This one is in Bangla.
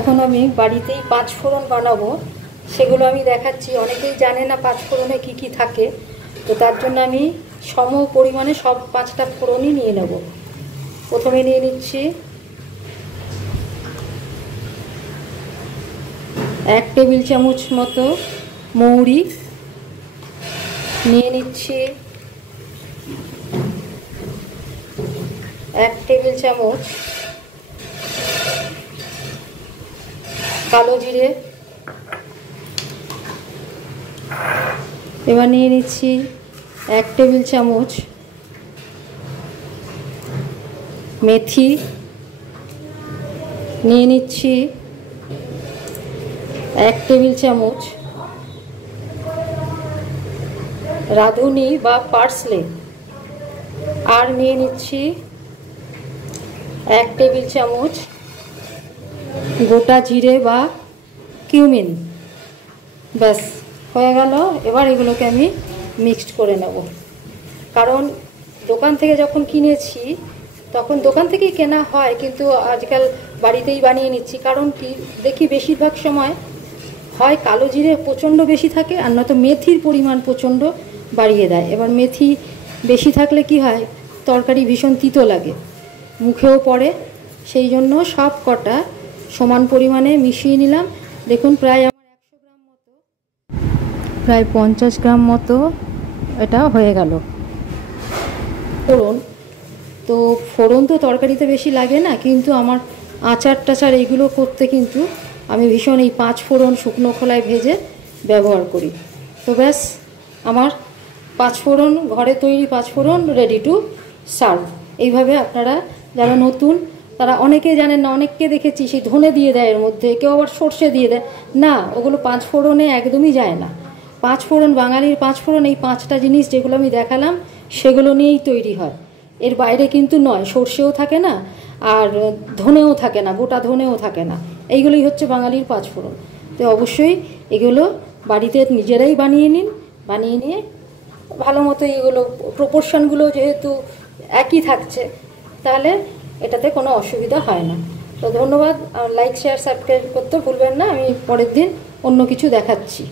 এখন আমি বাড়িতেই পাঁচ ফোড়ন বানাবো, সেগুলো আমি দেখাচ্ছি। অনেকেই জানে না পাঁচ ফোড়নে কী কী থাকে, তো তার জন্য আমি সম পরিমাণে সব পাঁচটা ফোড়নই নিয়ে নেব। প্রথমে নিয়ে নিচ্ছি 1 টেবিল চামচ মতো মৌরি, নিয়ে নিচ্ছি 1 টেবিল চামচ কালো জিরে, এবার নিয়ে নিচ্ছি 1 টেবিল চামচ মেথি, নিয়ে নিচ্ছি 1 টেবিল চামচ রাঁধুনি বা পার্সলে, আর নিয়ে নিচ্ছি 1 টেবিল চামচ গোটা জিরে বা কিউমিন। ব্যাস হয়ে গেল। এবার এগুলোকে আমি মিক্সড করে নেব। কারণ দোকান থেকে যখন কিনেছি তখন দোকান থেকেই কেনা হয়, কিন্তু আজকাল বাড়িতেই বানিয়ে নিচ্ছি। কারণ কি দেখি বেশিরভাগ সময় হয় কালো জিরে প্রচণ্ড বেশি থাকে, আর নয়তো মেথির পরিমাণ প্রচণ্ড বাড়িয়ে দেয়। এবার মেথি বেশি থাকলে কি হয়, তরকারি ভীষণ তিতো লাগে, মুখেও পড়ে। সেই জন্য সব কটা সমান পরিমাণে মিশিয়ে নিলাম। দেখুন প্রায় আমার 100 গ্রাম মতো, প্রায় 50 গ্রাম মতো এটা হয়ে গেল ফোড়ন। তো ফোড়ন তো তরকারিতে বেশি লাগে না, কিন্তু আমার আচার টাচার এইগুলো করতে কিন্তু আমি ভীষণ এই 5 ফোড়ন শুকনো খোলায় ভেজে ব্যবহার করি। তো ব্যাস আমার 5 ফোড়ন, ঘরে তৈরি 5 ফোড়ন রেডি টু সার্ভ। এইভাবে আপনারা যারা নতুন তারা অনেকে জানেন না, অনেককে দেখেছি সেই ধনে দিয়ে দেয় এর মধ্যে, কেউ আবার সর্ষে দিয়ে দেয় না, ওগুলো 5 ফোড়নে একদমই যায় না। 5 ফোড়ন, বাঙালির 5 ফোড়ন, এই 5টা জিনিস যেগুলো আমি দেখালাম সেগুলো নিয়েই তৈরি হয়। এর বাইরে কিন্তু নয়, সর্ষেও থাকে না আর ধনেও থাকে না, গোটা ধনেও থাকে না। এইগুলোই হচ্ছে বাঙালির 5 ফোড়ন। তো অবশ্যই এগুলো বাড়িতে নিজেরাই বানিয়ে নিন, বানিয়ে নিয়ে ভালো মতো এগুলো প্রপোর্শনগুলো যেহেতু একই থাকছে, তাহলে এটাতে কোনো অসুবিধা হয় না। তো ধন্যবাদ। লাইক, শেয়ার, সাবস্ক্রাইব করতে ভুলবেন না। আমি পরের দিন অন্য কিছু দেখাচ্ছি।